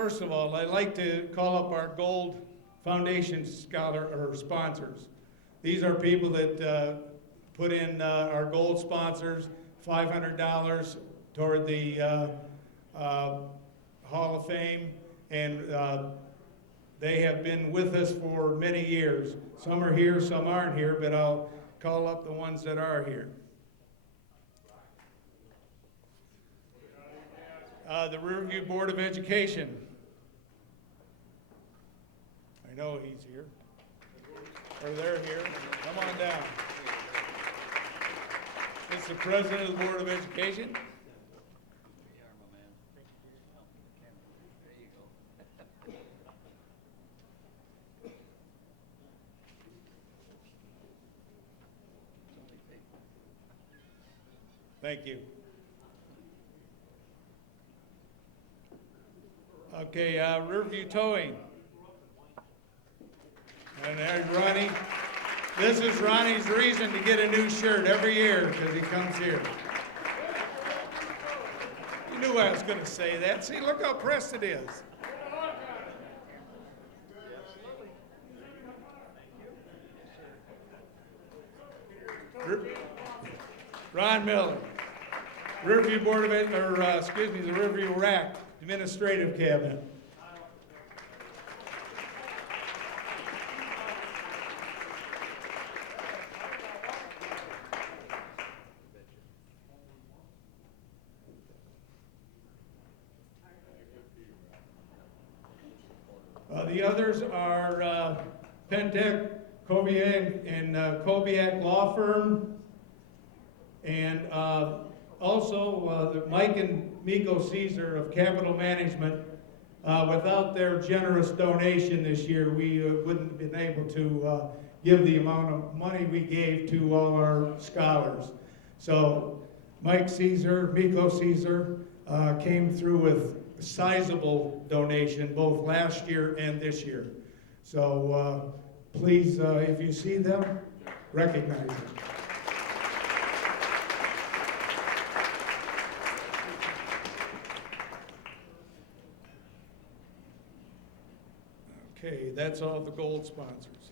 First of all, I'd like to call up our Gold Foundation scholar or sponsors. These are people that put in our gold sponsors $500 toward the Hall of Fame, and they have been with us for many years. Some are here, some aren't here, but I'll call up the ones that are here. The Riverview Board of Education. I know he's here. Or they're here. Come on down. It's the President of the Board of Education. Thank you. Okay, Riverview Towing. And there's Ronnie. This is Ronnie's reason to get a new shirt every year because he comes here. You knew I was going to say that. See, look how pressed it is. Ron Miller, Riverview Board of Ed, or excuse me, the Riverview RAC Administrative Cabinet. The others are Pentec, Kobiak, and Kobiak Law Firm, and also the Mike and Miko Caesar of Capital Management. Without their generous donation this year, we wouldn't have been able to give the amount of money we gave to all our scholars. So Mike Caesar, Miko Caesar came through with a sizable donation both last year and this year. So please, if you see them, recognize them. Okay, that's all the gold sponsors.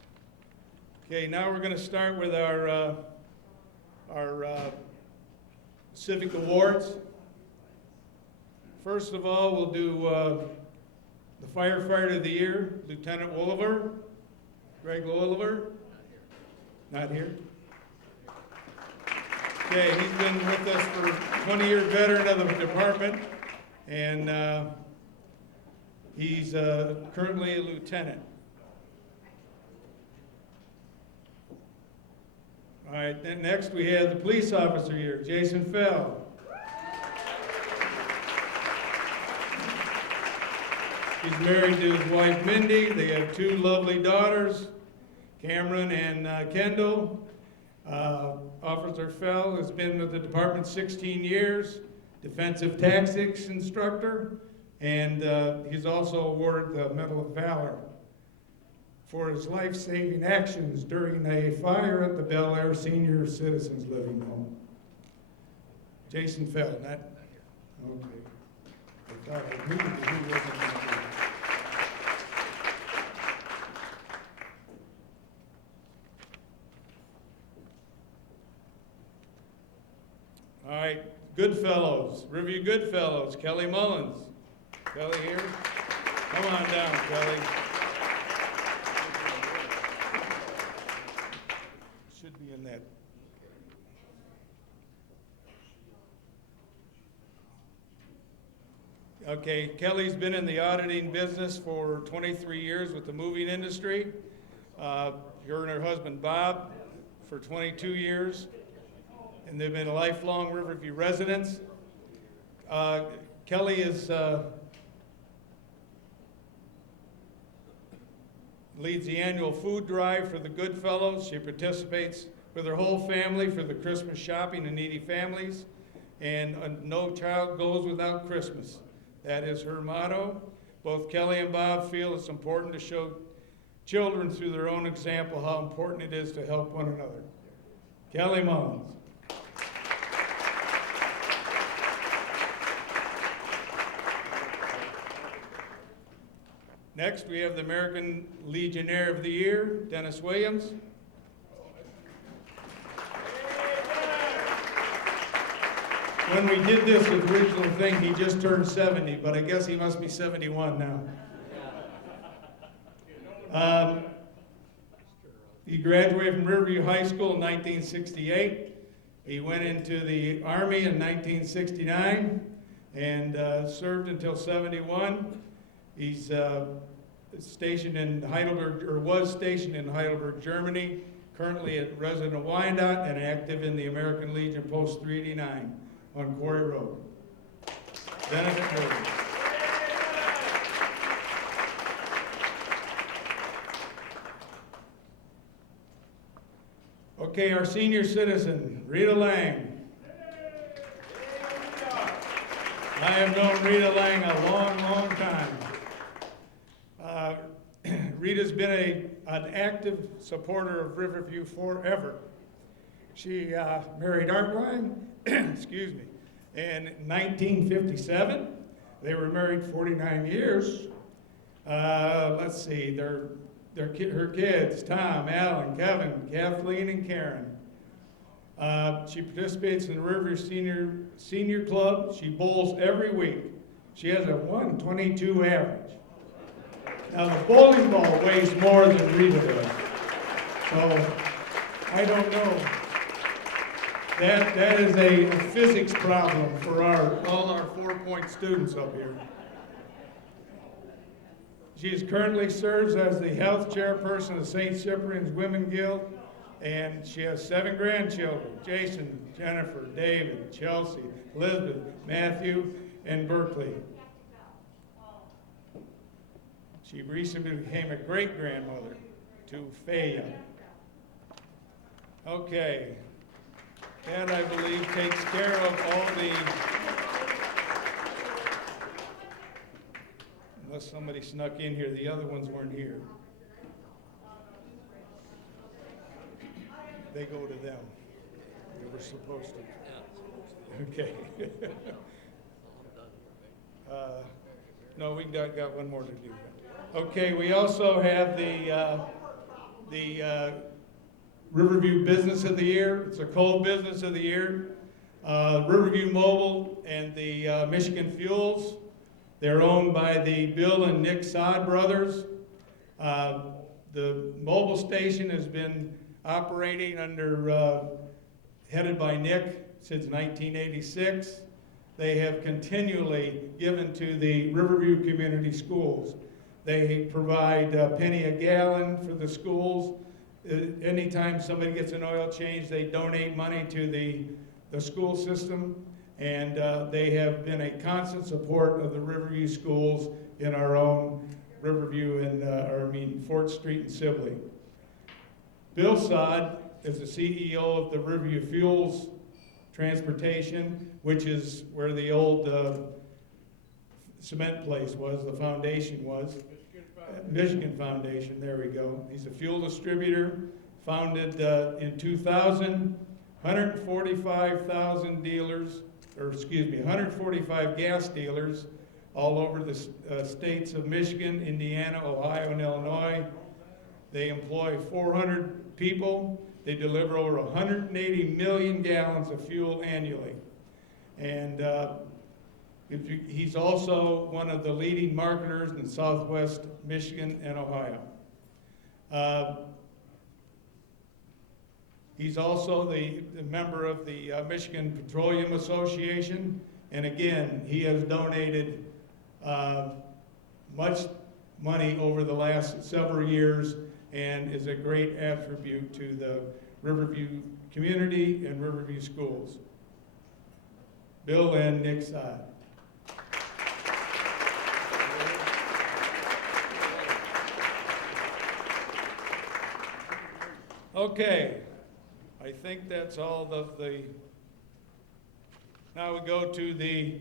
Okay, now we're going to start with our civic awards. First of all, we'll do the Firefighter of the Year, Lieutenant Oliver, Greg Oliver. Not here. Okay, he's been with us for 20-year veteran of the department, and he's currently a lieutenant. All right, then next we have the Police Officer here, Jason Fell. He's married to his wife, Mindy. They have two lovely daughters, Cameron and Kendall. Officer Fell has been with the department 16 years, defensive tactics instructor, and he's also awarded the Medal of Valor for his life-saving actions during a fire at the Bel Air Senior Citizens Living Home. Jason Fell, not okay. I thought I knew who wasn't here. All right, Goodfellows, Riverview Goodfellows, Kelly Mullins. Kelly here? Come on down, Kelly. Should be in that. Okay, Kelly's been in the auditing business for 23 years with the moving industry. Her and her husband Bob for 22 years. And they've been lifelong Riverview residents. Kelly is leads the annual food drive for the Goodfellows. She participates with her whole family for the Christmas shopping to needy families. And no child goes without Christmas. That is her motto. Both Kelly and Bob feel it's important to show children through their own example how important it is to help one another. Kelly Mullins. Next, we have the American Legionnaire of the Year, Dennis Williams. When we did this original thing, he just turned 70, but I guess he must be 71 now. He graduated from Riverview High School in 1968. He went into the Army in 1969 and served until 71. He's stationed in Heidelberg, or was stationed in Heidelberg, Germany, currently a resident of Wyandotte and active in the American Legion Post 389 on Quarry Road. Dennis Williams. Okay, our senior citizen, Rita Lang. I have known Rita Lang a long, long time. Rita's been an active supporter of Riverview forever. She married Art Lang, excuse me, in 1957. They were married 49 years. Let's see, her kids, Tom, Alan, Kevin, Kathleen, and Karen. She participates in the Riverview Senior Club. She bowls every week. She has a 122 average. Now the bowling ball weighs more than Rita does, so I don't know. That is a physics problem for all our 4-point students up here. She currently serves as the health chairperson of St. Cyprian's Women Guild, and she has 7 grandchildren: Jason, Jennifer, David, Chelsea, Elizabeth, Matthew, and Berkeley. She recently became a great-grandmother to Faya. Okay, that I believe takes care of all the, unless somebody snuck in here, the other ones weren't here. They go to them. They were supposed to. Okay. No, we got one more to do. Okay, we also have the Riverview Business of the Year. It's a co-business of the year. Riverview Mobile and the Michigan Fuels. They're owned by the Bill and Nick Sod brothers. The mobile station has been operating headed by Nick since 1986. They have continually given to the Riverview Community Schools. They provide a penny a gallon for the schools. Anytime somebody gets an oil change, they donate money to the school system, and they have been a constant support of the Riverview schools in our own Riverview and Fort Street and Sibley. Bill Sod is the CEO of the Riverview Fuels Transportation, which is where the old cement place was, the foundation was. Michigan Foundation, there we go. He's a fuel distributor, founded in 2000, 145,000 dealers, 145 gas dealers all over the states of Michigan, Indiana, Ohio, and Illinois. They employ 400 people. They deliver over 180 million gallons of fuel annually. And he's also one of the leading marketers in Southwest Michigan and Ohio. He's also the member of the Michigan Petroleum Association, and again, he has donated much money over the last several years and is a great attribute to the Riverview community and Riverview schools. Bill and Nick Sod. Okay, I think that's all the now we go to the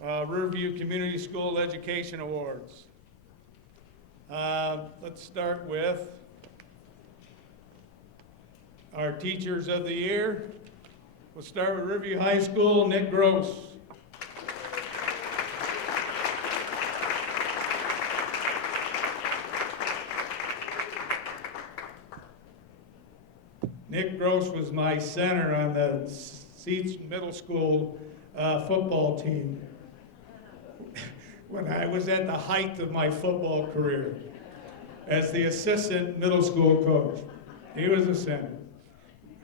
Riverview Community School Education Awards. Let's start with our Teachers of the Year. We'll start with Riverview High School, Nick Gross. Nick Gross was my center on the Seats Middle School football team when I was at the height of my football career as the assistant middle school coach. He was a center.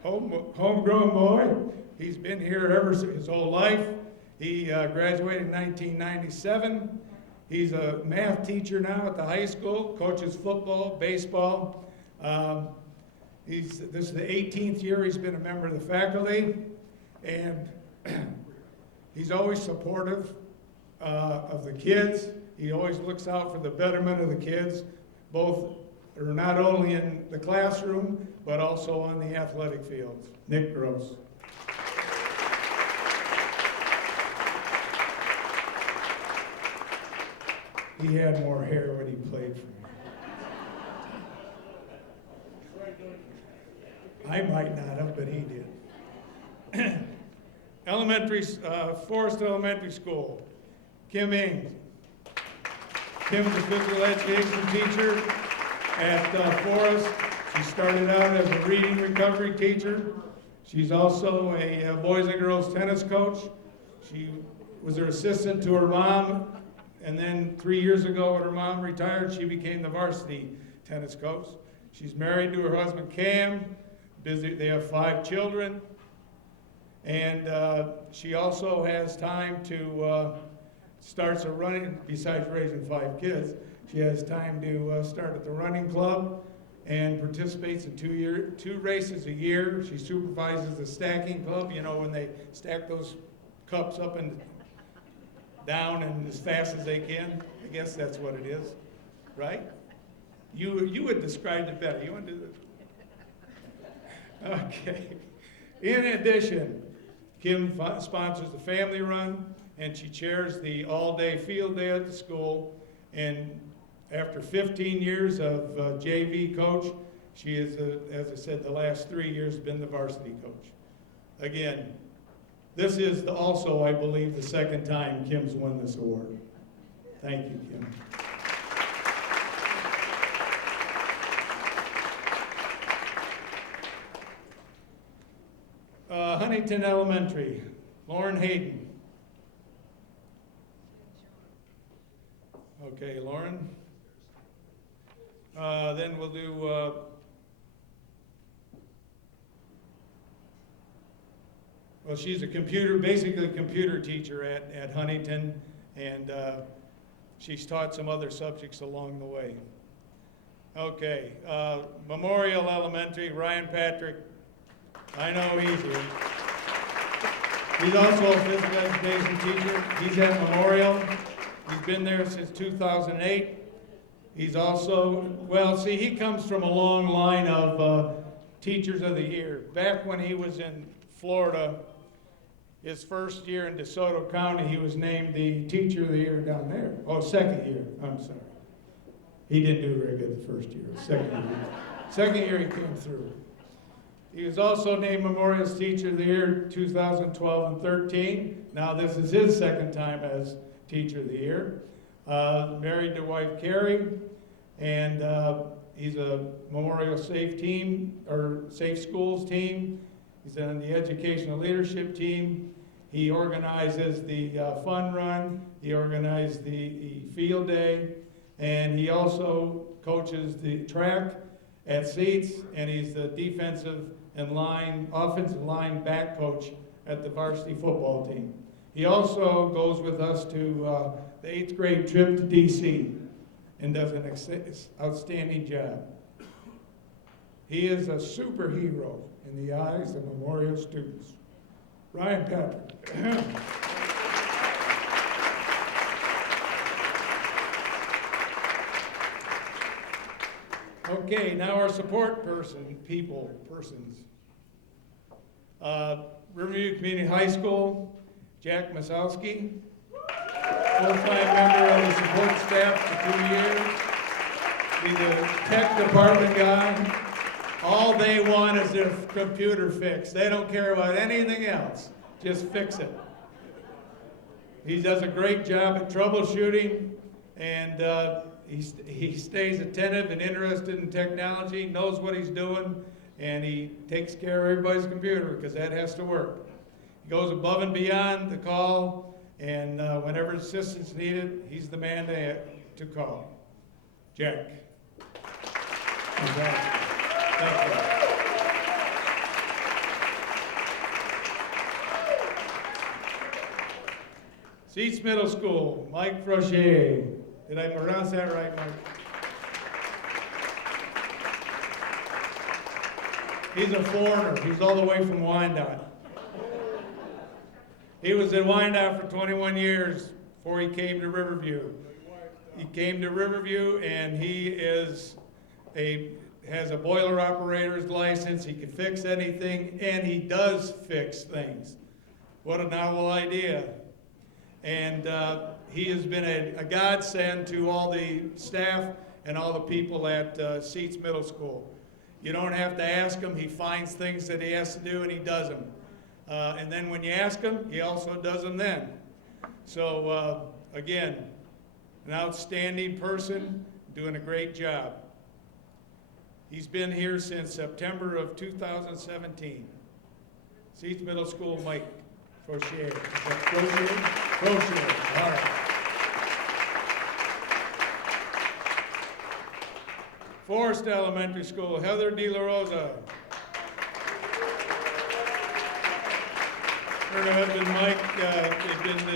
Homegrown boy. He's been here ever since his whole life. He graduated in 1997. He's a math teacher now at the high school, coaches football, baseball. This is the 18th year he's been a member of the faculty, and he's always supportive of the kids. He always looks out for the betterment of the kids, both or not only in the classroom, but also on the athletic fields. Nick Gross. He had more hair when he played for me. I might not have, but he did. Forest Elementary School, Kim Ings. Kim's a physical education teacher at Forest. She started out as a reading recovery teacher. She's also a boys and girls tennis coach. She was her assistant to her mom, and then 3 years ago when her mom retired, she became the varsity tennis coach. She's married to her husband Cam. Busy. They have 5 children, and she also has time to starts a running. Besides raising 5 kids, she has time to start at the running club and participates in 2 races a year. She supervises the stacking club. You know, when they stack those cups up and down and as fast as they can. I guess that's what it is, right? You would describe it better. You want to do this? Okay. In addition, Kim sponsors the family run, and she chairs the all-day field day at the school. And after 15 years of JV coach, she is, as I said, the last 3 years been the varsity coach. Again, this is also, I believe, the second time Kim's won this award. Thank you, Kim. Huntington Elementary, Lauren Hayden. Okay, Lauren. Then we'll do well, she's basically a computer teacher at Huntington, and she's taught some other subjects along the way. Okay, Memorial Elementary, Ryan Patrick. I know he's here. He's also a physical education teacher. He's at Memorial. He's been there since 2008. He's also, well, see, he comes from a long line of Teachers of the Year. Back when he was in Florida, his first year in DeSoto County, he was named the Teacher of the Year down there. Oh, second year, I'm sorry. He didn't do very good the first year, second year. Second year he came through. He was also named Memorial's Teacher of the Year 2012 and 13. Now this is his second time as Teacher of the Year. Married to wife Carrie, and he's a Memorial Safe team, or Safe Schools team. He's on the Educational Leadership team. He organizes the fun run. He organized the field day, and he also coaches the track at Seats, and he's the defensive and offensive line back coach at the varsity football team. He also goes with us to the 8th grade trip to DC and does an outstanding job. He is a superhero in the eyes of Memorial students. Ryan Patrick. Okay, now our support persons. Riverview Community High School, Jack Masowski, full-time member of the support staff for 2 years. He's a tech department guy. All they want is their computer fixed. They don't care about anything else. Just fix it. He does a great job at troubleshooting, and he stays attentive and interested in technology, knows what he's doing, and he takes care of everybody's computer because that has to work. He goes above and beyond the call, and whenever assistance needed, he's the man to call. Jack. Thank you. Seats Middle School, Mike Frochier. Did I pronounce that right, Mike? He's a foreigner. He's all the way from Wyandotte. He was in Wyandotte for 21 years before he came to Riverview. He came to Riverview, and he has a boiler operator's license. He can fix anything, and he does fix things. What a novel idea. And he has been a godsend to all the staff and all the people at Seats Middle School. You don't have to ask him. He finds things that he has to do, and he does them. And then when you ask him, he also does them then. So again, an outstanding person, doing a great job. He's been here since September of 2017. Seats Middle School, Mike Frochier. Frochier, all right. Forest Elementary School, Heather De La Rosa. Her husband Mike had been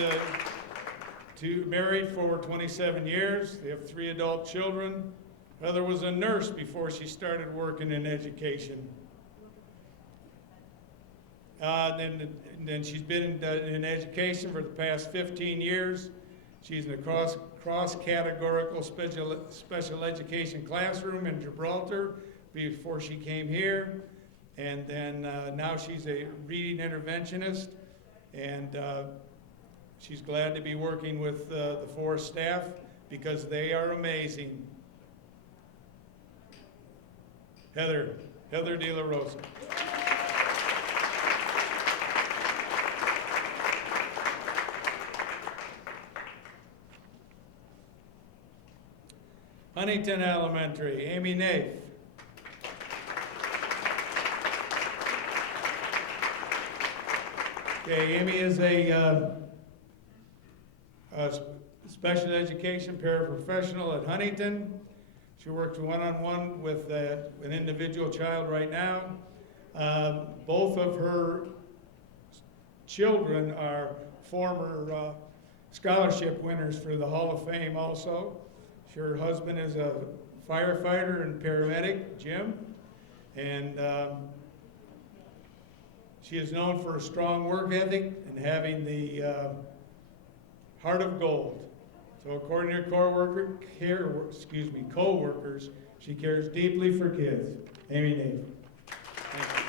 married for 27 years. They have 3 adult children. Heather was a nurse before she started working in education. Then she's been in education for the past 15 years. She's in a cross-categorical special education classroom in Gibraltar before she came here. And then now she's a reading interventionist. And she's glad to be working with the Forest staff because they are amazing. Heather De La Rosa. Huntington Elementary, Amy Naif. Okay, Amy is a special education paraprofessional at Huntington. She works one-on-one with an individual child right now. Both of her children are former scholarship winners for the Hall of Fame also. Her husband is a firefighter and paramedic, Jim, and she is known for a strong work ethic and having the heart of gold. So according to her co-workers, she cares deeply for kids. Amy Naif. Thank you.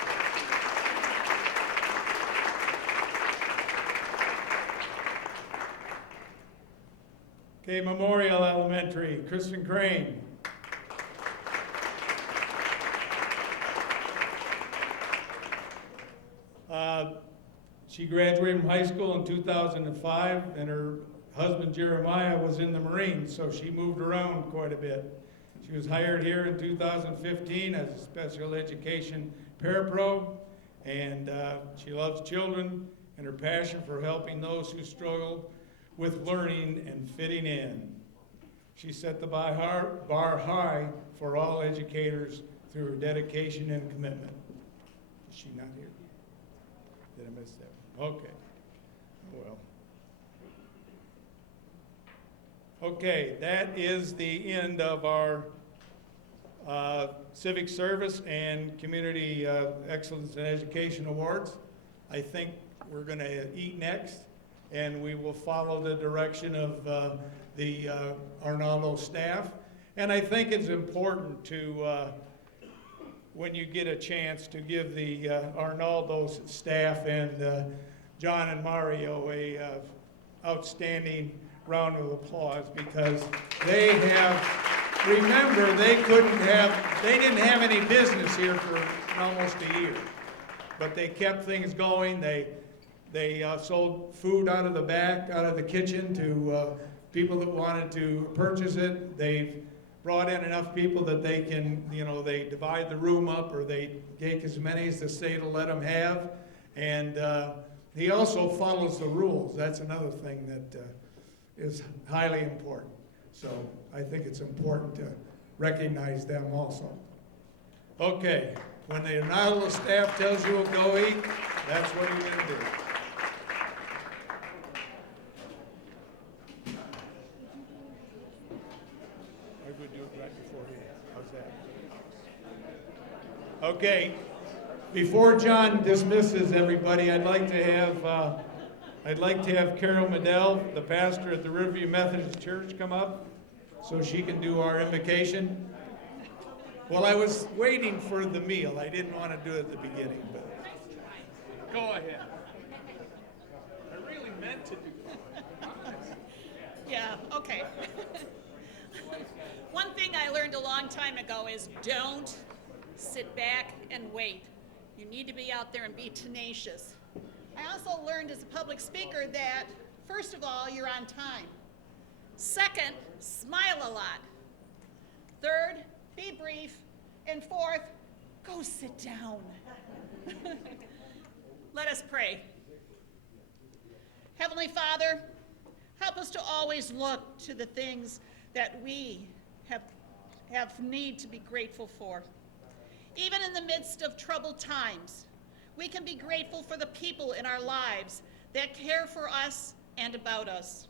Okay, Memorial Elementary, Kristen Crane. She graduated from high school in 2005, and her husband Jeremiah was in the Marines, so she moved around quite a bit. She was hired here in 2015 as a special education parapro, and she loves children and her passion for helping those who struggle with learning and fitting in. She set the bar high for all educators through her dedication and commitment. Is she not here? Did I miss that? Okay. Well. Okay, that is the end of our Civic Service and Community Excellence in Education Awards. I think we're going to eat next, and we will follow the direction of the Arnaldo staff. And I think it's important to, when you get a chance, to give the Arnaldo's staff and John and Mario a outstanding round of applause, because they have, remember, they didn't have any business here for almost a year, but they kept things going. They sold food out of the kitchen to people that wanted to purchase it. They've brought in enough people that they can, they divide the room up, or they take as many as the state will let them have. And he also follows the rules. That's another thing that is highly important. So I think it's important to recognize them also. Okay, when the Nautilus staff tells you to go eat, that's what you're going to do. I would do it right before he. How's that? Okay, before John dismisses everybody, I'd like to have Carol Medell, the pastor at the Riverview Methodist Church, come up so she can do our invocation. Well, I was waiting for the meal. I didn't want to do it at the beginning, but go ahead. I really meant to do it. Yeah, okay. One thing I learned a long time ago is don't sit back and wait. You need to be out there and be tenacious. I also learned as a public speaker that, first of all, you're on time. Second, smile a lot. Third, be brief. And fourth, go sit down. Let us pray. Heavenly Father, help us to always look to the things that we have need to be grateful for. Even in the midst of troubled times, we can be grateful for the people in our lives that care for us and about us.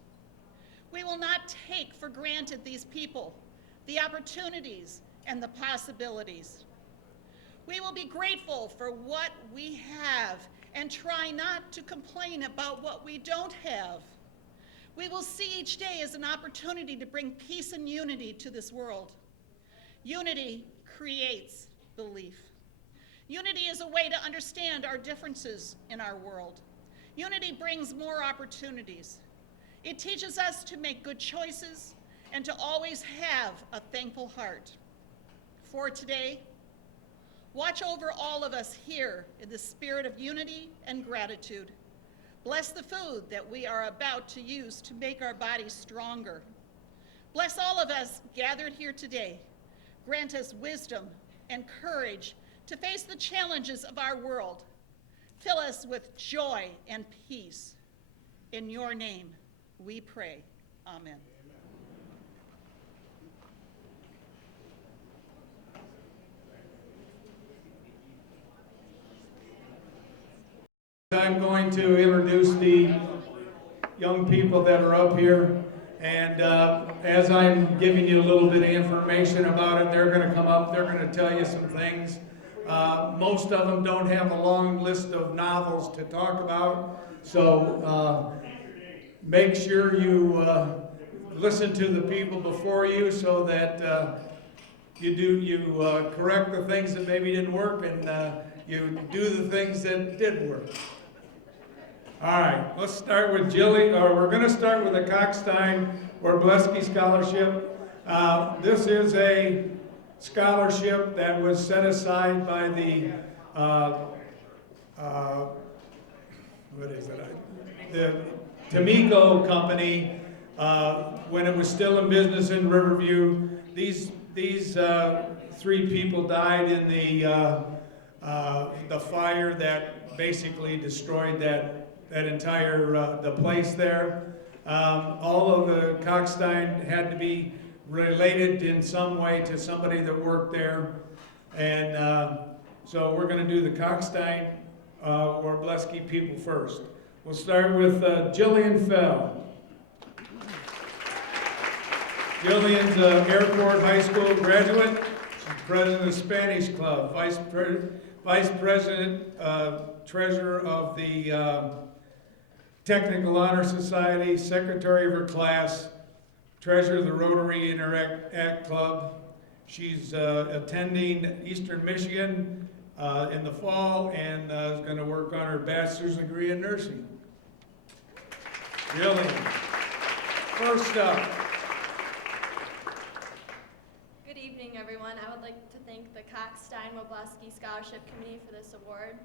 We will not take for granted these people, the opportunities, and the possibilities. We will be grateful for what we have and try not to complain about what we don't have. We will see each day as an opportunity to bring peace and unity to this world. Unity creates belief. Unity is a way to understand our differences in our world. Unity brings more opportunities. It teaches us to make good choices and to always have a thankful heart. For today, watch over all of us here in the spirit of unity and gratitude. Bless the food that we are about to use to make our bodies stronger. Bless all of us gathered here today. Grant us wisdom and courage to face the challenges of our world. Fill us with joy and peace. In your name we pray. Amen. I'm going to introduce the young people that are up here, and as I'm giving you a little bit of information about it, they're going to come up, they're going to tell you some things. Most of them don't have a long list of novels to talk about, so make sure you listen to the people before you so that you correct the things that maybe didn't work, and you do the things that did work. All right, let's start with we're going to start with the Cockstein Wroblewski Scholarship. This is a scholarship that was set aside by the, the Tamico Company when it was still in business in Riverview. These three people died in the fire that basically destroyed that entire the place there. All of the Cockstein had to be related in some way to somebody that worked there, and so we're going to do the Cockstein Wroblewski people first. We'll start with Jillian Fell. Jillian's an Airport High School graduate. She's president of the Spanish Club, vice president, treasurer of the Technical Honor Society, secretary of her class, treasurer of the Rotary Interact Club. She's attending Eastern Michigan in the fall and is going to work on her bachelor's degree in nursing. Jillian, first up. Good evening, everyone. I would like to thank the Cockstein Wroblewski Scholarship Committee for this award,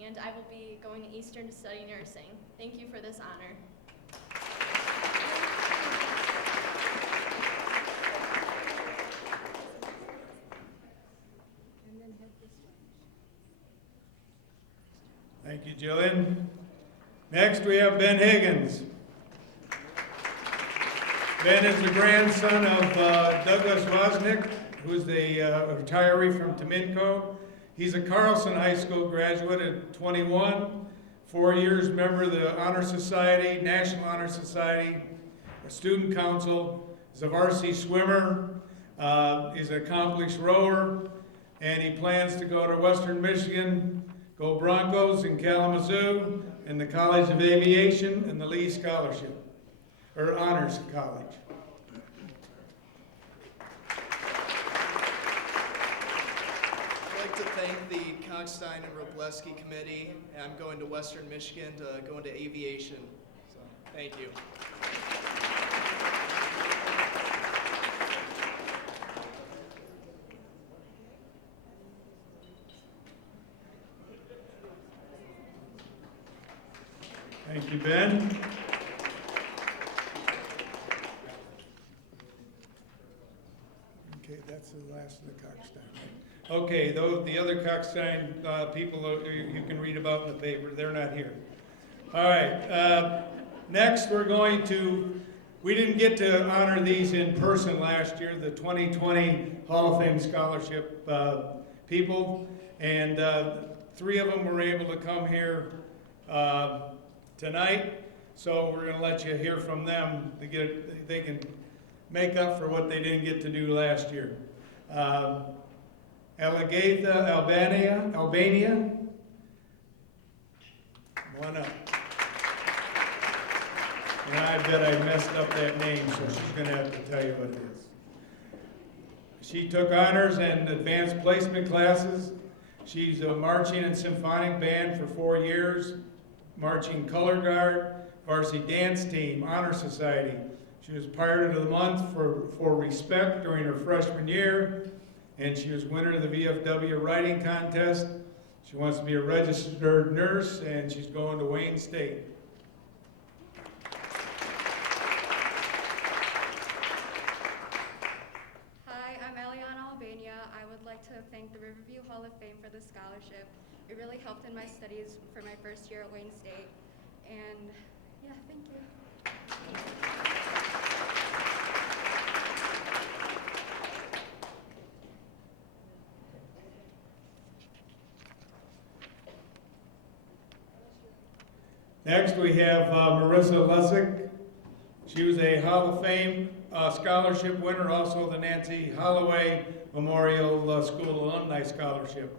and I will be going to Eastern to study nursing. Thank you for this honor. Thank you, Jillian. Next, we have Ben Higgins. Ben is the grandson of Douglas Wozniak, who's the retiree from Teminco. He's a Carlson High School graduate at 21, 4 years member of the Honor Society, National Honor Society, a student council, is a varsity swimmer, is an accomplished rower, and he plans to go to Western Michigan, go Broncos in Kalamazoo, and the College of Aviation and the Lee Scholarship, or Honors College. I'd like to thank the Cockstein and Robleski Committee. I'm going to Western Michigan to go into aviation. So, thank you. Thank you, Ben. Okay, that's the last of the Cockstein. Okay, those, the other Cockstein people you can read about in the paper, they're not here. All right, next we're going to, we didn't get to honor these in person last year, the 2020 Hall of Fame Scholarship people, and 3 of them were able to come here tonight, so we're going to let you hear from them to get, they can make up for what they didn't get to do last year. Alligatha, Albania, come on up. And I bet I messed up that name, so she's going to have to tell you what it is. She took honors and advanced placement classes. She's a marching and symphonic band for 4 years, marching color guard, varsity dance team, honor society. She was Pirate of the Month for respect during her freshman year, and she was winner of the VFW writing contest. She wants to be a registered nurse, and she's going to Wayne State. Hi, I'm Eliana Albania. I would like to thank the Riverview Hall of Fame for the scholarship. It really helped in my studies for my first year at Wayne State. And yeah, thank you. Next, we have Marissa Lussick. She was a Hall of Fame scholarship winner, also the Nancy Holloway Memorial School Alumni Scholarship.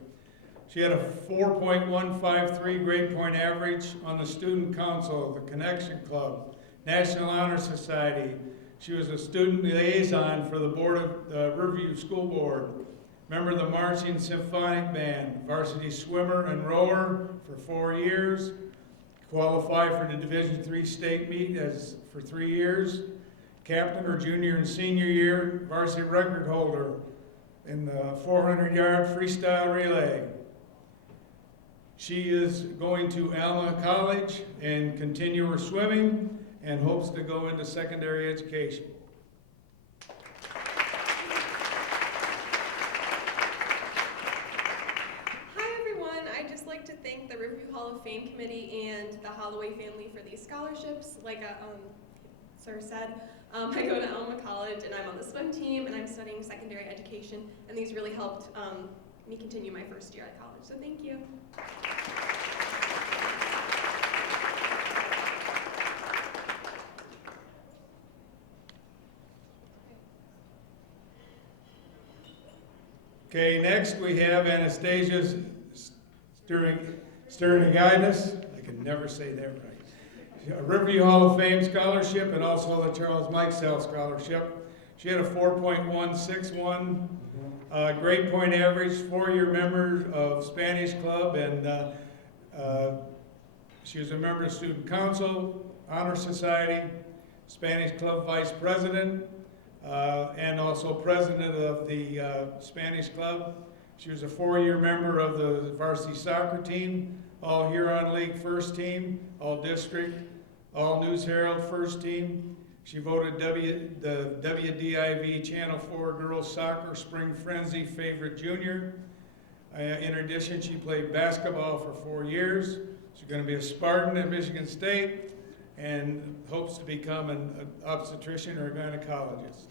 She had a 4.153 grade point average on the Student Council, the Connection Club, National Honor Society. She was a student liaison for the board of the Riverview School Board, member of the Marching Symphonic Band, varsity swimmer and rower for 4 years, qualified for the Division III state meet for 3 years, captain her junior and senior year, varsity record holder in the 400-yard freestyle relay. She is going to Alma College and continue her swimming and hopes to go into secondary education. Hi everyone, I'd just like to thank the Riverview Hall of Fame Committee and the Holloway family for these scholarships. Like Sir said, I go to Alma College and I'm on the swim team and I'm studying secondary education, and these really helped me continue my first year at college, so thank you. Okay, next we have Anastasia Sternigaidis. I can never say that right. A Riverview Hall of Fame scholarship and also the Charles Mikesell scholarship. She had a 4.161 grade point average, 4-year member of Spanish Club, and she was a member of Student Council, Honor Society, Spanish Club Vice President, and also President of the Spanish Club. She was a 4-year member of the varsity soccer team, All Huron League first team, All District, All News Herald first team. She voted the WDIV Channel 4 Girls Soccer Spring Frenzy Favorite Junior. In addition, she played basketball for 4 years. She's going to be a Spartan at Michigan State and hopes to become an obstetrician or a gynecologist.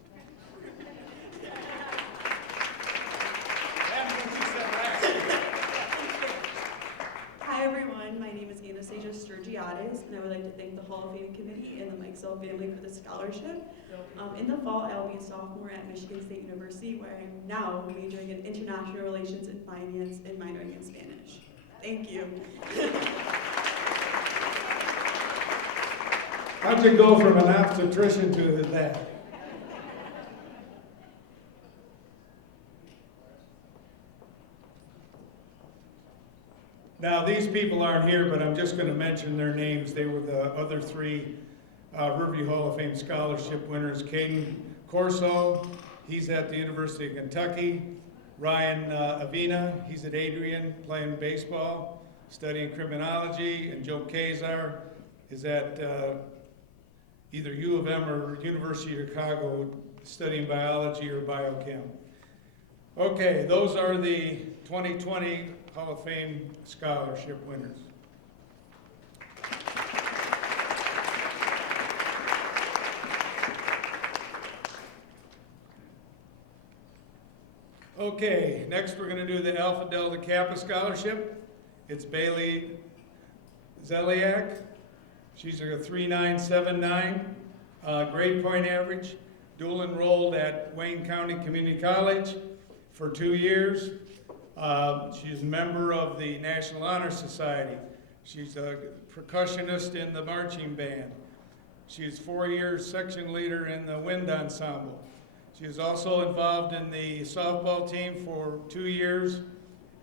Hi everyone, my name is Anastasia Sturgiades, and I would like to thank the Hall of Fame Committee and the Mike Zell family for the scholarship. In the fall, I'll be a sophomore at Michigan State University, where I'm now majoring in International Relations and Finance and minoring in Spanish. Thank you. How'd you go from an obstetrician to that? Now, these people aren't here, but I'm just going to mention their names. They were the other three Riverview Hall of Fame scholarship winners. Caden Corso, he's at the University of Kentucky. Ryan Avina, he's at Adrian playing baseball, studying criminology. And Joe Kazar is at either U of M or University of Chicago studying biology or biochem. Okay, those are the 2020 Hall of Fame scholarship winners. Okay, next we're going to do the Alpha Delta Kappa Scholarship. It's Bailey Zeliak. She's a 3.979 grade point average, dual enrolled at Wayne County Community College for 2 years. She's a member of the National Honor Society. She's a percussionist in the marching band. She's 4 years section leader in the wind ensemble. She was also involved in the softball team for 2 years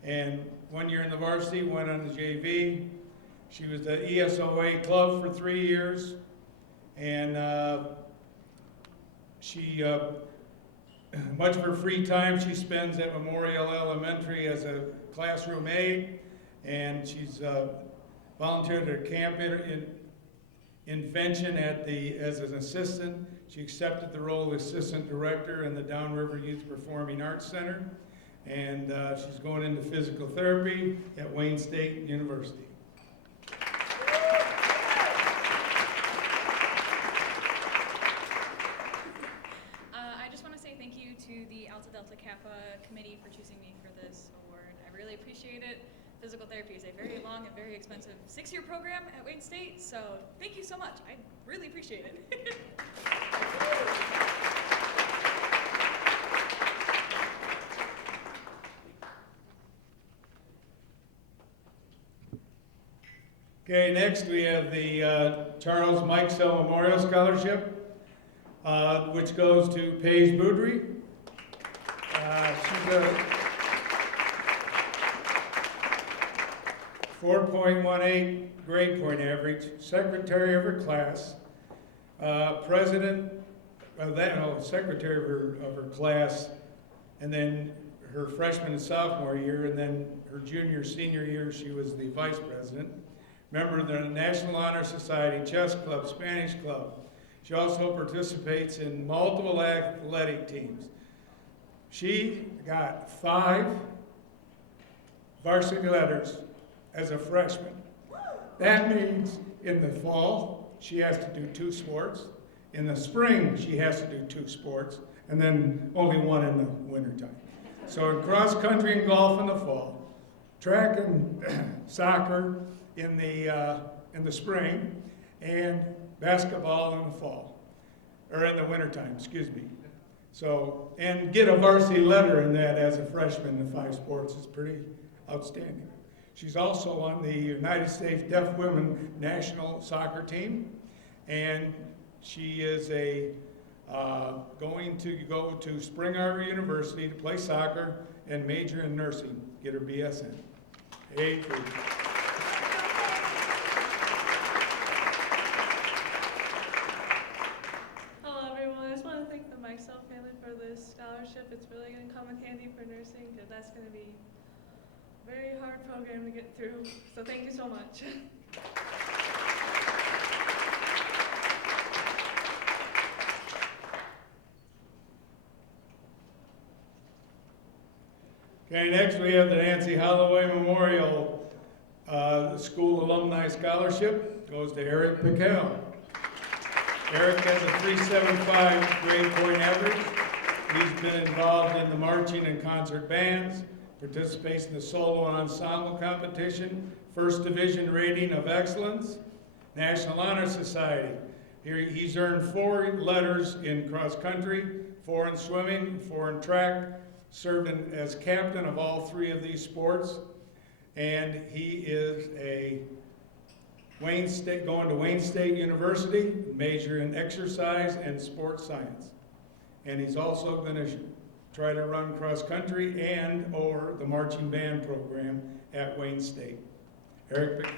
and 1 year in the varsity, went on the JV. She was the ESOA club for 3 years, and much of her free time she spends at Memorial Elementary as a classroom aide, and she's volunteered at Camp Invention as an assistant. She accepted the role of assistant director in the Downriver Youth Performing Arts Center, and she's going into physical therapy at Wayne State University. I just want to say thank you to the Alpha Delta Kappa committee for choosing me for this award. I really appreciate it. Physical therapy is a very long and very expensive 6-year program at Wayne State, so thank you so much. I really appreciate it. Okay, next we have the Charles Mike Zell Memorial Scholarship, which goes to Paige Boudry. She's a 4.18 grade point average, secretary of her class, secretary of her class, and then her freshman and sophomore year, and then her junior, senior year, she was the vice president. Member of the National Honor Society, chess club, Spanish club. She also participates in multiple athletic teams. She got 5 varsity letters as a freshman. That means in the fall, she has to do 2 sports. In the spring, she has to do 2 sports, and then only 1 in the wintertime. So in cross country and golf in the fall, track and soccer in the spring, and basketball in the fall, or in the wintertime, excuse me. So, and get a varsity letter in that as a freshman in 5 sports is pretty outstanding. She's also on the United States Deaf Women National Soccer Team, and she is going to go to Spring Arbor University to play soccer and major in nursing, get her BSN. Hey, Hello everyone, I just want to thank the Mike Zell family for this scholarship. It's really going to come in handy for nursing because that's going to be a very hard program to get through. So thank you so much. Okay, next we have the Nancy Holloway Memorial the School Alumni Scholarship goes to Eric Piquel. Eric has a 3.75 grade point average. He's been involved in the marching and concert bands, participates in the solo and ensemble competition, First Division rating of excellence, National Honor Society. Here he's earned 4 letters in cross country, 4 in swimming, 4 in track, served as captain of all 3 of these sports, and he is a going to Wayne State University, major in exercise and sports science. And he's also going to try to run cross country and or the marching band program at Wayne State. Eric Piquet.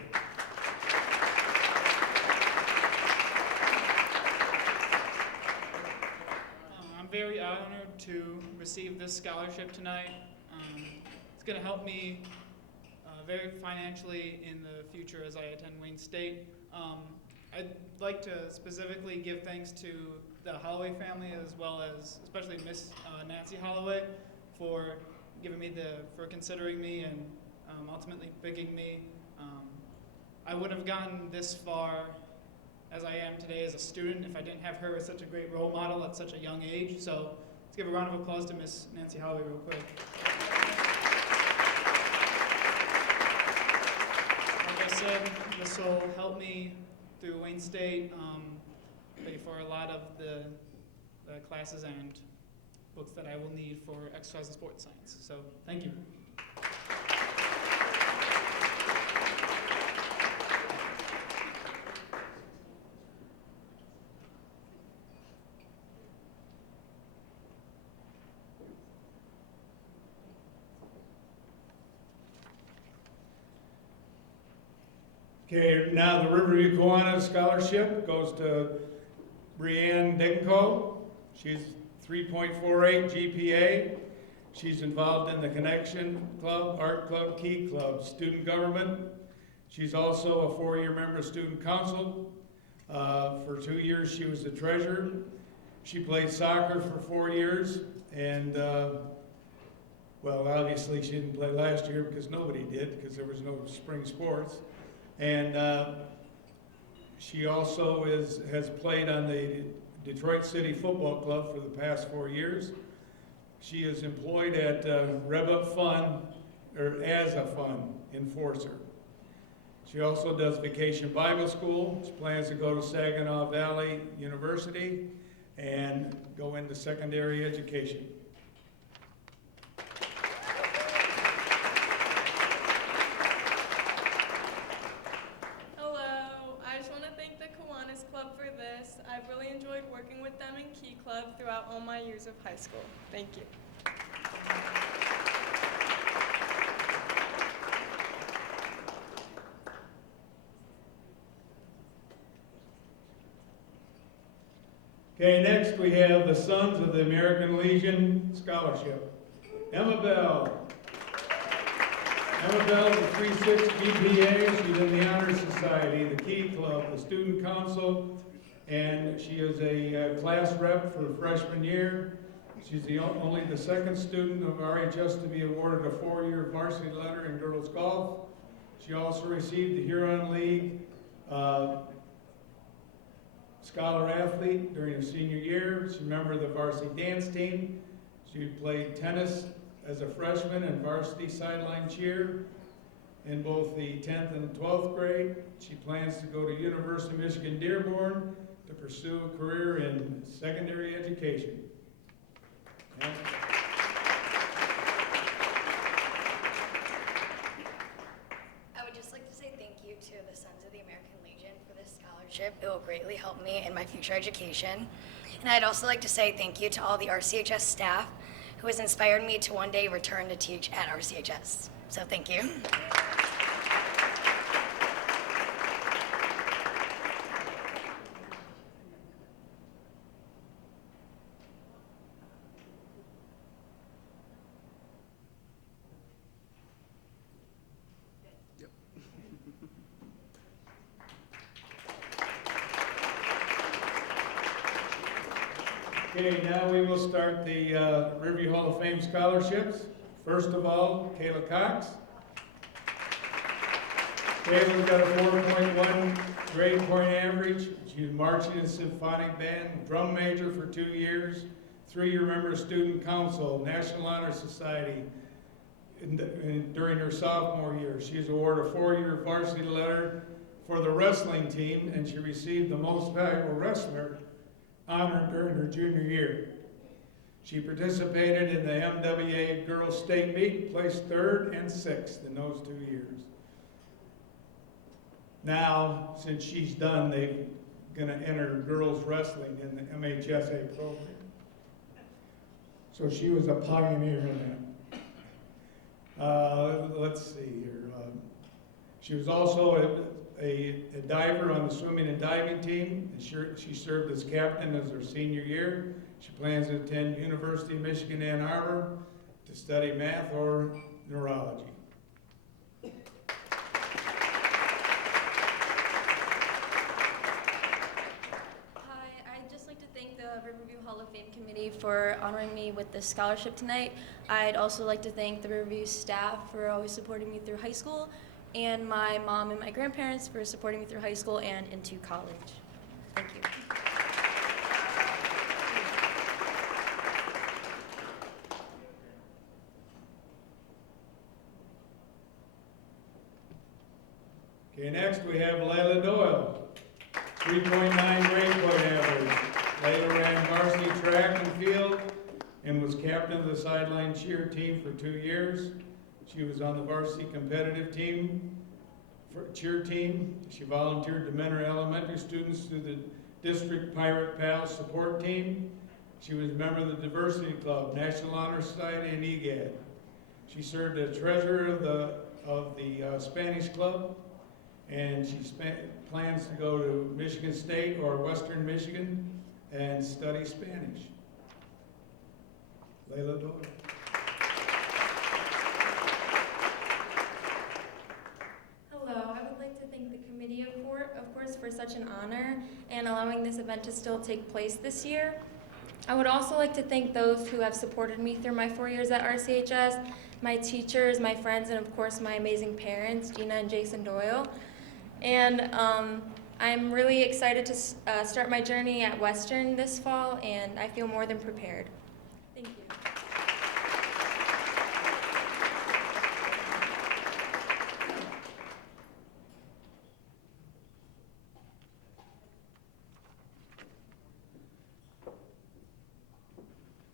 I'm very honored to receive this scholarship tonight. It's going to help me very financially in the future as I attend Wayne State. I'd like to specifically give thanks to the Holloway family as well as especially Miss Nancy Holloway for for considering me and ultimately picking me. I wouldn't have gotten this far as I am today as a student if I didn't have her as such a great role model at such a young age. So let's give a round of applause to Miss Nancy Holloway real quick. Like I said, this will help me through Wayne State, pay for a lot of the classes and books that I will need for exercise and sports science. So thank you. Okay, now the Riverview Kiwanis Scholarship goes to Brianne Dinko. She's 3.48 GPA. She's involved in the Connection Club, Art Club, Key Club, student government. She's also a 4-year member of Student Council. For 2 years, she was the treasurer. She played soccer for 4 years, and well, obviously she didn't play last year because nobody did, because there was no spring sports. And she also has played on the Detroit City Football Club for the past 4 years. She is employed at Rev Up Fund, or as a fund enforcer. She also does Vacation Bible School. She plans to go to Saginaw Valley University and go into secondary education. I've really enjoyed working with them in Key Club throughout all my years of high school. Thank you. Okay, next we have the Sons of the American Legion Scholarship. Emma Bell. Emma Bell is a 3.6 GPA. She's in the Honor Society, the Key Club, the Student Council, and she is a class rep for the freshman year. She's only the second student of RHS to be awarded a 4-year varsity letter in girls golf. She also received the Huron League Scholar Athlete during her senior year. She's a member of the varsity dance team. She played tennis as a freshman and varsity sideline cheer in both the 10th and 12th grade. She plans to go to University of Michigan Dearborn to pursue a career in secondary education. Yeah. I would just like to say thank you to the Sons of the American Legion for this scholarship. It will greatly help me in my future education. And I'd also like to say thank you to all the RCHS staff who has inspired me to one day return to teach at RCHS. So thank you. Okay, now we will start the Riverview Hall of Fame scholarships. First of all, Kayla Cox. Kayla's got a 4.1 grade point average. She's marching in symphonic band, drum major for 2 years, 3-year member of Student Council, National Honor Society during her sophomore year. She was awarded a 4-year varsity letter for the wrestling team, and she received the Most Valuable Wrestler honor during her junior year. She participated in the MWA Girls State Meet, placed 3rd and 6th in those 2 years. Now, since she's done, they're going to enter girls wrestling in the MHSA program. So she was a pioneer in that. Let's see here. She was also a diver on the swimming and diving team. She served as captain as her senior year. She plans to attend University of Michigan, Ann Arbor to study math or neurology. I'd just like to thank the Riverview Hall of Fame Committee for honoring me with this scholarship tonight. I'd also like to thank the Riverview staff for always supporting me through high school, and my mom and my grandparents for supporting me through high school and into college. Thank you. Okay, next we have Layla Doyle, 3.9 grade point average. Layla ran varsity track and field and was captain of the sideline cheer team for 2 years. She was on the varsity competitive team, cheer team. She volunteered to mentor elementary students through the district Pirate Pals support team. She was a member of the Diversity Club, National Honor Society, and EGAD. She served as treasurer of the Spanish Club, and she plans to go to Michigan State or Western Michigan and study Spanish. Layla Doyle. Hello, I would like to thank the committee, of course, for such an honor and allowing this event to still take place this year. I would also like to thank those who have supported me through my 4 years at RCHS, my teachers, my friends, and of course my amazing parents, Gina and Jason Doyle. And I'm really excited to start my journey at Western this fall, and I feel more than prepared. Thank you.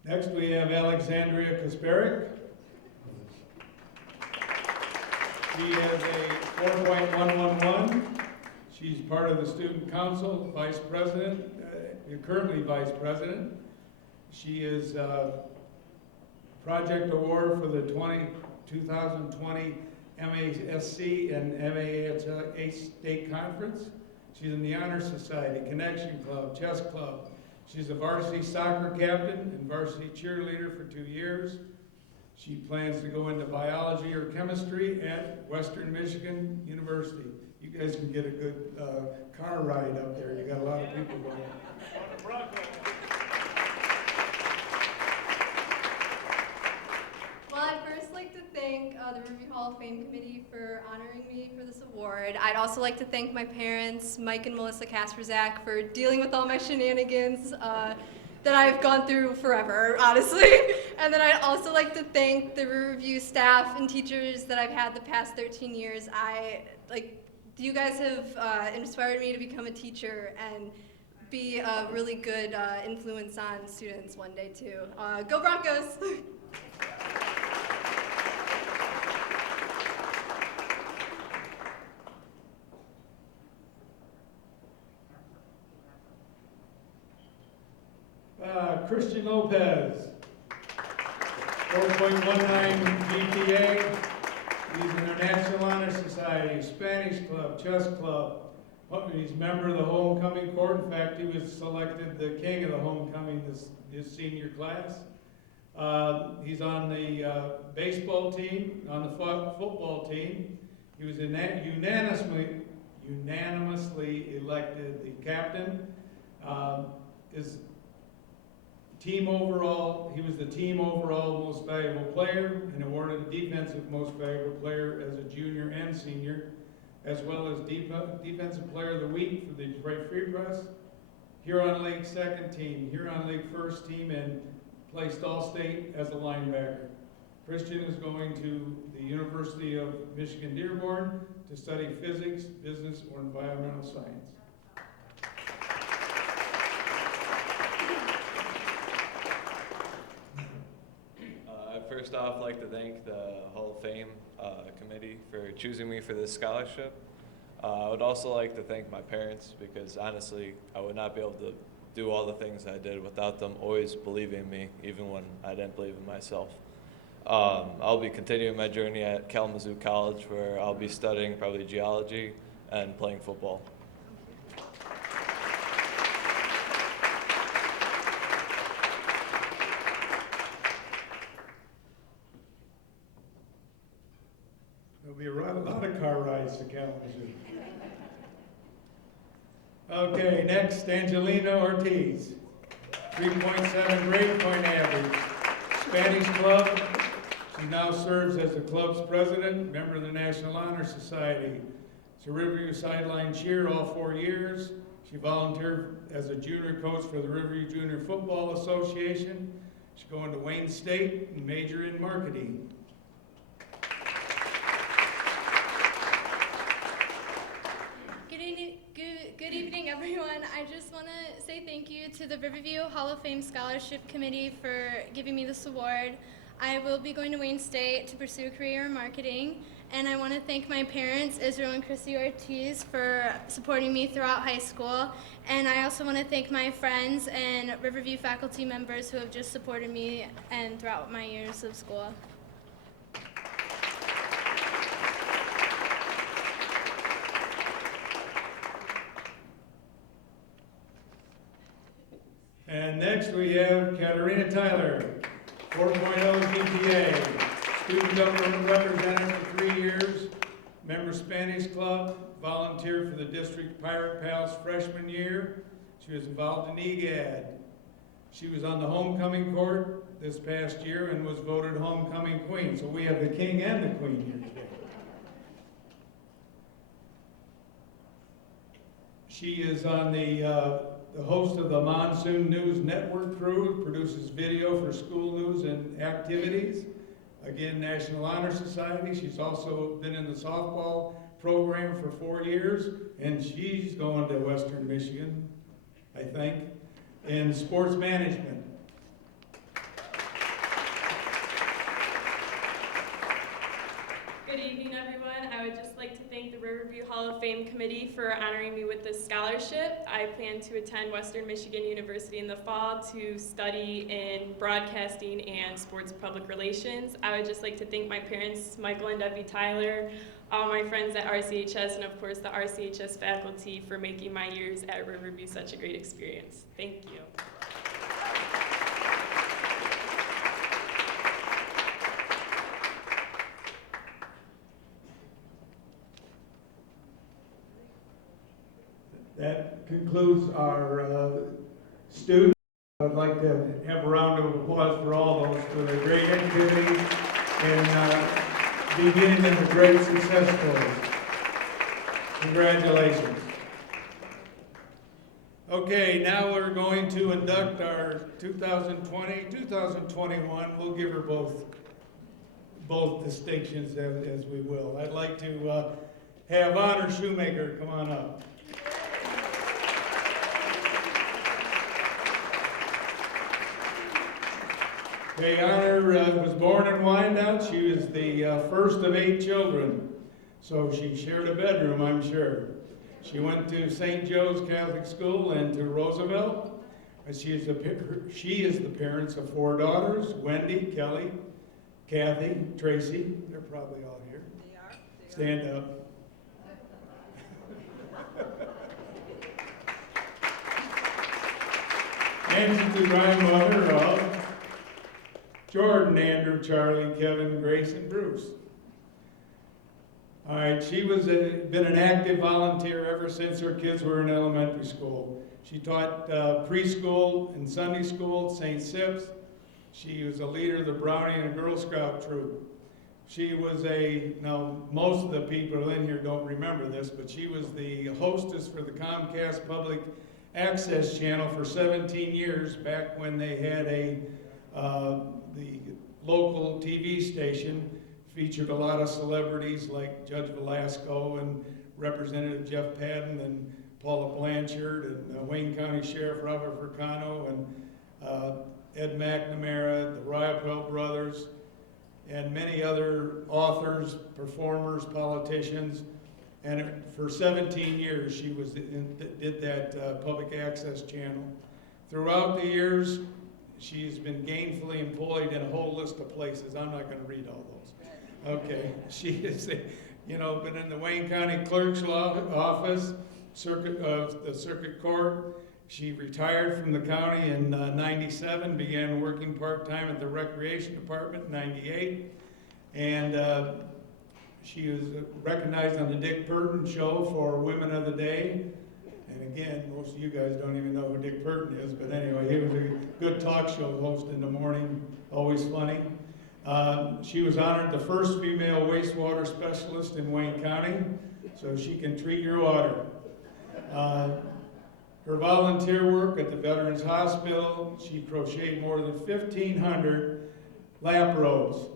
Next we have Alexandria Kasparik. She has a 4.111. She's part of the Student Council, Vice President, currently Vice President. She is Project Award for the 2020 MASC and MAHA State Conference. She's in the Honor Society, Connection Club, Chess Club. She's a varsity soccer captain and varsity cheerleader for 2 years. She plans to go into biology or chemistry at Western Michigan University. You guys can get a good car ride up there. You got a lot of people going. Well, I'd first like to thank the Riverview Hall of Fame Committee for honoring me for this award. I'd also like to thank my parents, Mike and Melissa Kasperzak, for dealing with all my shenanigans that I've gone through forever, honestly. And then I'd also like to thank the Riverview staff and teachers that I've had the past 13 years. You guys have inspired me to become a teacher and be a really good influence on students one day too. Go Broncos! Christian Lopez, 4.19 GPA. He's in the National Honor Society, Spanish Club, Chess Club. He's a member of the homecoming court. In fact, he was selected the king of the homecoming this senior class. He's on the baseball team, on the football team. He was unanimously elected the captain. He was the team overall most valuable player and awarded the defensive most valuable player as a junior and senior. as well as Defensive Player of the Week for the Detroit Free Press, Huron Lake second team, Huron Lake first team, and placed All-State as a linebacker. Christian is going to the University of Michigan Dearborn to study physics, business, or environmental science. I'd first off like to thank the Hall of Fame committee for choosing me for this scholarship. I would also like to thank my parents because honestly, I would not be able to do all the things I did without them always believing in me, even when I didn't believe in myself. I'll be continuing my journey at Kalamazoo College, where I'll be studying probably geology and playing football. There'll be a lot of car rides to Kalamazoo. Okay, next, Angelina Ortiz. 3.7 grade point average. Spanish Club. She now serves as the club's president, member of the National Honor Society. She's a Riverview sideline cheer all 4 years. She volunteered as a junior coach for the Riverview Junior Football Association. She's going to Wayne State and major in marketing. Good evening, everyone. I just want to say thank you to the Riverview Hall of Fame Scholarship Committee for giving me this award. I will be going to Wayne State to pursue a career in marketing, and I want to thank my parents, Israel and Chrissy Ortiz, for supporting me throughout high school. And I also want to thank my friends and Riverview faculty members who have just supported me and throughout my years of school. And next we have Katarina Tyler, 4.0 GPA, student government representative for 3 years, member Spanish Club, volunteer for the District Pirate Pals freshman year. She was involved in EGAD. She was on the homecoming court this past year and was voted homecoming queen. So we have the king and the queen here today. She is on the host of the Monsoon News Network crew, produces video for school news and activities. Again, National Honor Society. She's also been in the softball program for 4 years, and she's going to Western Michigan, I think, in sports management. Good evening, everyone. I would just like to thank the Riverview Hall of Fame Committee for honoring me with this scholarship. I plan to attend Western Michigan University in the fall to study in broadcasting and sports public relations. I would just like to thank my parents, Michael and Debbie Tyler, all my friends at RCHS, and of course the RCHS faculty for making my years at Riverview such a great experience. Thank you. That concludes our students. I'd like to have a round of applause for all those for their great activity and beginning in a great success story. Congratulations. Okay, now we're going to induct our 2020, 2021. We'll give her both distinctions as we will. I'd like to have Honor Shoemaker come on up. Okay, Honor was born in Wyandotte. She was the first of 8 children, so she shared a bedroom, I'm sure. She went to St. Joe's Catholic School and to Roosevelt. She is the parents of 4 daughters, Wendy, Kelly, Kathy, Tracy. They're probably all here. They are. Stand up. And she's the grandmother of Jordan, Andrew, Charlie, Kevin, Grace, and Bruce. All right, she was been an active volunteer ever since her kids were in elementary school. She taught preschool and Sunday school at St. Sips. She was a leader of the Brownie and Girl Scout troop. She was now most of the people in here don't remember this, but she was the hostess for the Comcast Public Access Channel for 17 years, back when they had the local TV station, featured a lot of celebrities like Judge Velasco and Representative Jeff Padden and Paula Blanchard and Wayne County Sheriff Robert Furcano and Ed McNamara, the Riopelle brothers, and many other authors, performers, politicians. And for 17 years, she did that public access channel. Throughout the years, she's been gainfully employed in a whole list of places. I'm not going to read all those. Okay, she has, been in the Wayne County Clerk's office, the circuit court. She retired from the county in '97, began working part-time at the Recreation Department in '98, and she was recognized on the Dick Burton Show for Women of the Day. And again, most of you guys don't even know who Dick Burton is, but anyway, he was a good talk show host in the morning, always funny. She was honored the first female wastewater specialist in Wayne County, so she can treat your water. Her volunteer work at the Veterans Hospital, she crocheted more than 1,500 lap robes.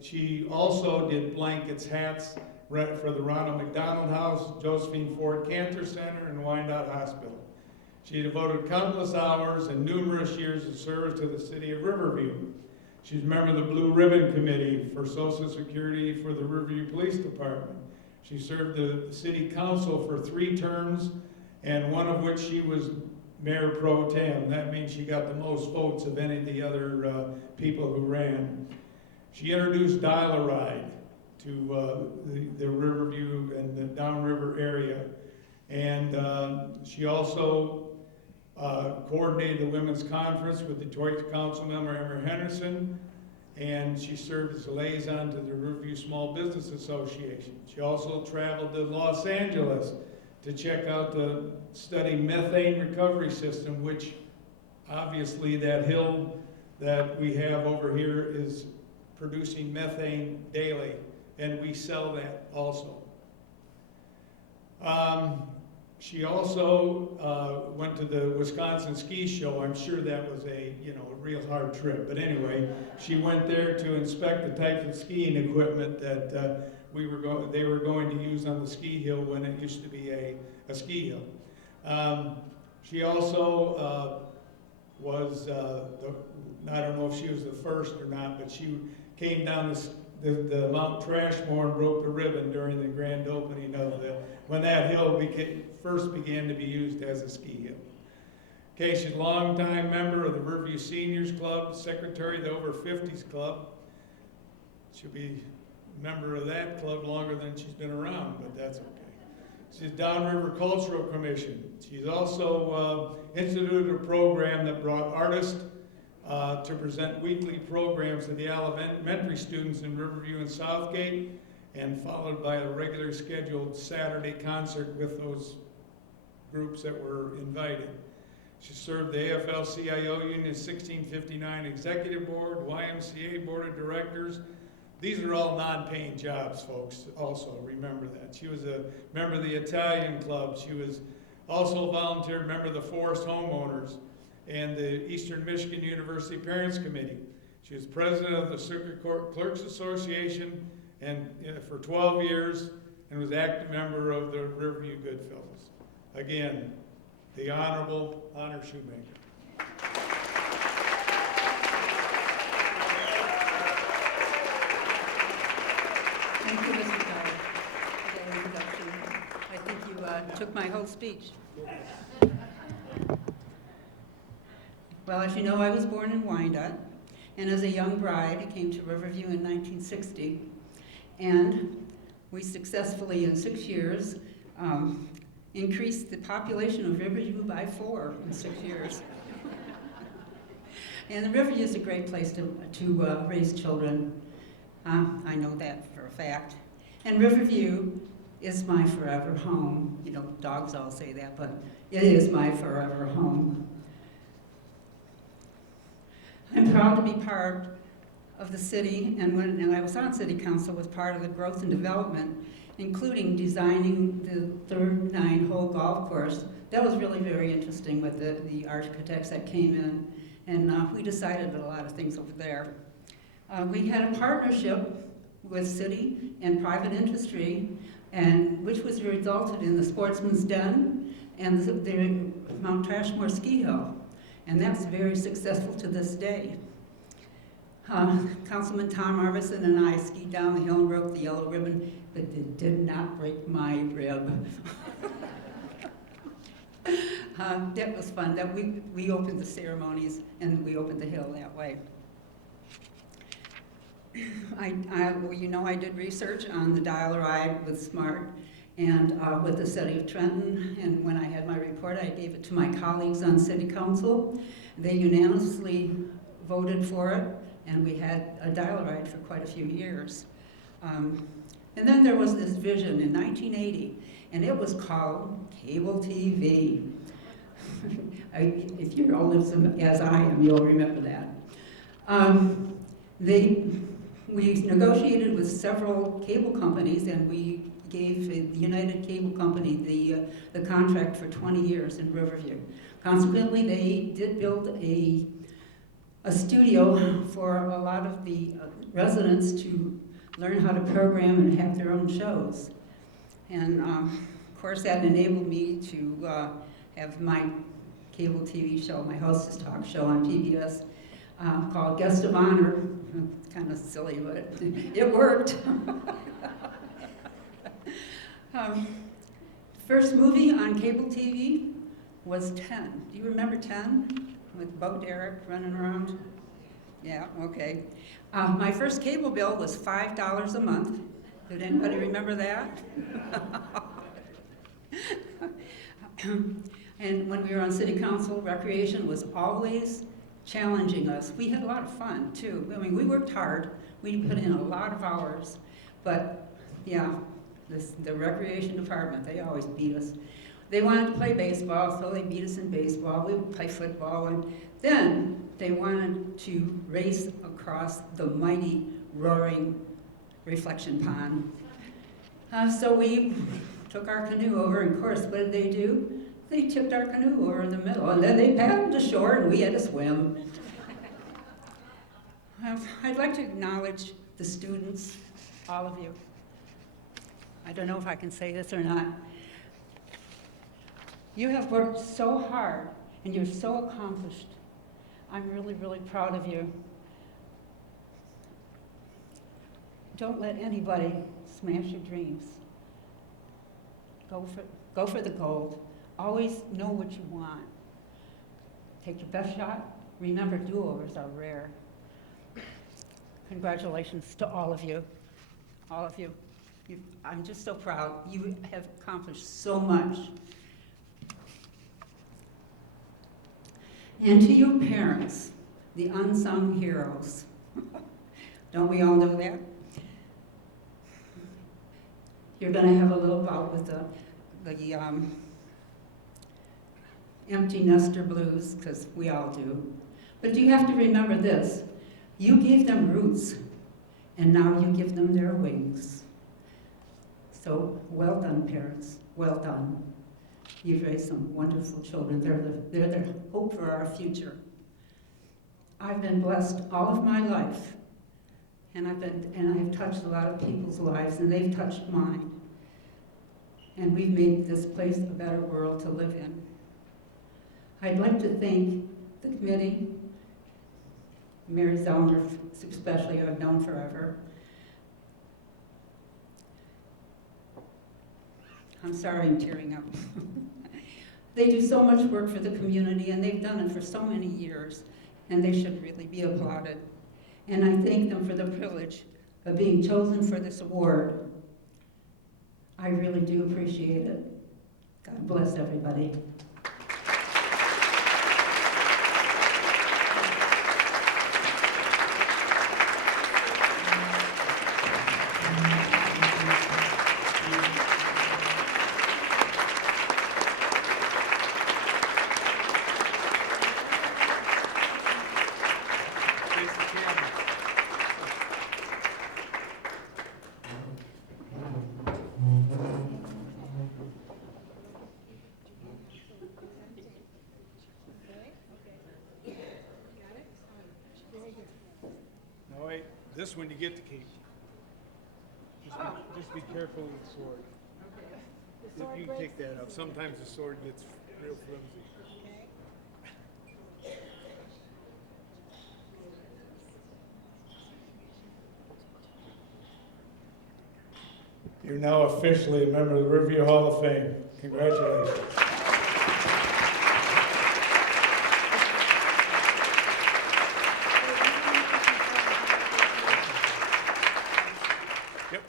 She also did blankets, hats for the Ronald McDonald House, Josephine Ford Cancer Center, and Wyandotte Hospital. She devoted countless hours and numerous years of service to the city of Riverview. She's a member of the Blue Ribbon Committee for Social Security for the Riverview Police Department. She served the city council for 3 terms, and one of which she was mayor pro tem. That means she got the most votes of any of the other people who ran. She introduced Dial-A-Ride to the Riverview and the downriver area. And she also coordinated the Women's Conference with Detroit Council member Emma Henderson, and she served as a liaison to the Riverview Small Business Association. She also traveled to Los Angeles to check out the study methane recovery system, which obviously that hill that we have over here is producing methane daily, and we sell that also. She also went to the Wisconsin Ski Show. I'm sure that was a real hard trip, but anyway, she went there to inspect the types of skiing equipment that they were going to use on the ski hill when it used to be a ski hill. She also was, I don't know if she was the first or not, but she came down the Mount Trashmore and broke the ribbon during the grand opening of when that hill first began to be used as a ski hill. Okay, she's a longtime member of the Riverview Seniors Club, secretary of the Over 50s Club. She'll be a member of that club longer than she's been around, but that's okay. She's Downriver Cultural Commission. She's also instituted a program that brought artists to present weekly programs to the elementary students in Riverview and Southgate, and followed by a regular scheduled Saturday concert with those groups that were invited. She served the AFL-CIO Union 1659 Executive Board, YMCA Board of Directors. These are all non-paying jobs, folks, also, remember that. She was a member of the Italian Club. She was also a volunteer member of the Forest Homeowners and the Eastern Michigan University Parents Committee. She was president of the Circuit Court Clerks Association and for 12 years, and was active member of the Riverview Goodfellas. Again, the Honorable Honor Shoemaker. Thank you, Mr. Dowd, for that introduction. I think you took my whole speech. Well, as you know, I was born in Wyandotte, and as a young bride, I came to Riverview in 1960, and we successfully, in 6 years, increased the population of Riverview by 4 in 6 years. And the Riverview is a great place to raise children. I know that for a fact. And Riverview is my forever home. You know, dogs all say that, but it is my forever home. I'm proud to be part of the city, and when I was on city council, was part of the growth and development, including designing the third 9-hole golf course. That was really very interesting with the architects that came in, and we decided a lot of things over there. We had a partnership with city and private industry, and which was resulted in the Sportsman's Den and the Mount Trashmore Ski Hill, and that's very successful to this day. Councilman Tom Arvison and I skied down the hill and broke the yellow ribbon, but it did not break my rib. That was fun. That we opened the ceremonies and we opened the hill that way. I did research on the Dial-A-Ride with SMART and with the city of Trenton, and when I had my report, I gave it to my colleagues on city council. They unanimously voted for it, and we had a Dial-A-Ride for quite a few years. And then there was this vision in 1980, and it was called cable TV. If you're old as I am, you'll remember that. We negotiated with several cable companies, and we gave the United Cable Company the contract for 20 years in Riverview. Consequently, they did build a studio for a lot of the residents to learn how to program and have their own shows. And of course, that enabled me to have my cable TV show, my Hostess Talk show on PBS, called Guest of Honor. Kind of silly, but it worked. First movie on cable TV was 10. Do you remember 10? With Bo Derek running around? Yeah, okay. My first cable bill was $5 a month. Did anybody remember that? And when we were on city council, recreation was always challenging us. We had a lot of fun too. I mean, we worked hard. We put in a lot of hours, but yeah, the recreation department, they always beat us. They wanted to play baseball, so they beat us in baseball. We would play football, and then they wanted to race across the mighty, roaring reflection pond. So we took our canoe over, and of course, what did they do? They tipped our canoe over in the middle, and then they paddled to shore, and we had to swim. I'd like to acknowledge the students, all of you. I don't know if I can say this or not. You have worked so hard, and you're so accomplished. I'm really, really proud of you. Don't let anybody smash your dreams. Go for the gold. Always know what you want. Take your best shot. Remember, do-overs are rare. Congratulations to all of you. All of you. I'm just so proud. You have accomplished so much. And to your parents, the unsung heroes. Don't we all know that? You're going to have a little bout with the empty nester blues, because we all do. But you have to remember this. You gave them roots, and now you give them their wings. So well done, parents. Well done. You've raised some wonderful children. They're the hope for our future. I've been blessed all of my life, and I've touched a lot of people's lives, and they've touched mine. And we've made this place a better world to live in. I'd like to thank the committee, Mary Zellner especially, who I've known forever. I'm sorry I'm tearing up. They do so much work for the community, and they've done it for so many years, and they should really be applauded. And I thank them for the privilege of being chosen for this award. I really do appreciate it. God bless everybody. yours when you get the key. Just be careful with the sword. If you can take that up. Sometimes the sword gets real flimsy. You're now officially a member of the Riverview Hall of Fame. Congratulations. Yep.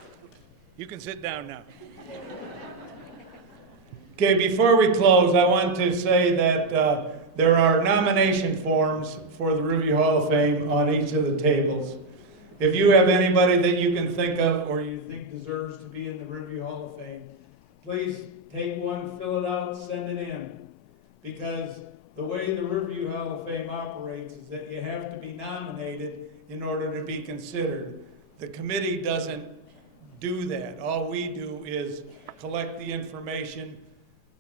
You can sit down now. Okay, before we close, I want to say that there are nomination forms for the Riverview Hall of Fame on each of the tables. If you have anybody that you can think of or you think deserves to be in the Riverview Hall of Fame, please take one, fill it out, send it in. Because the way the Riverview Hall of Fame operates is that you have to be nominated in order to be considered. The committee doesn't do that. All we do is collect the information.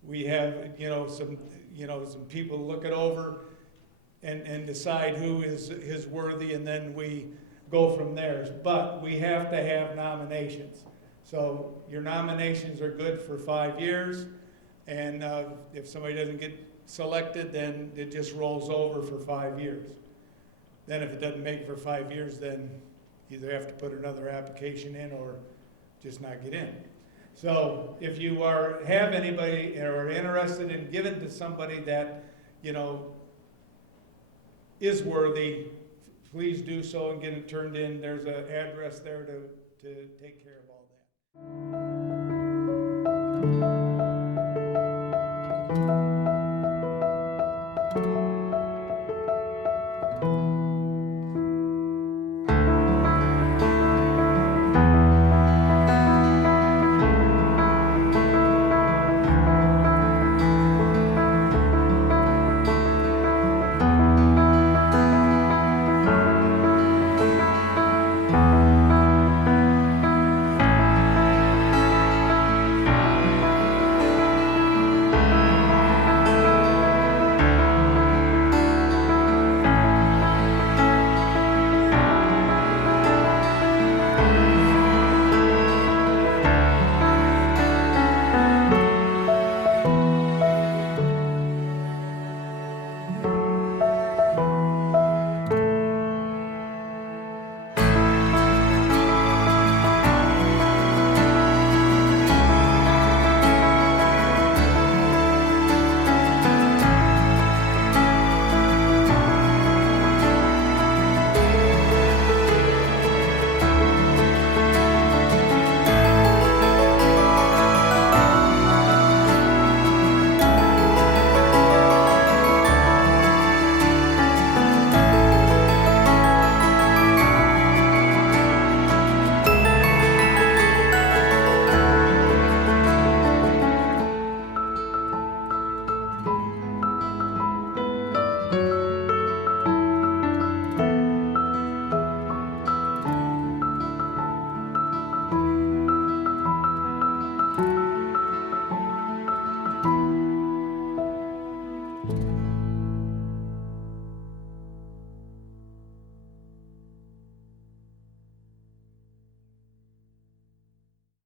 We have, some people look it over and decide who is worthy, and then we go from there. But we have to have nominations. So your nominations are good for 5 years, and if somebody doesn't get selected, then it just rolls over for 5 years. Then if it doesn't make it for 5 years, then you either have to put another application in or just not get in. So if you have anybody or are interested in giving to somebody that, is worthy, please do so and get it turned in. There's an address there to take care of all that.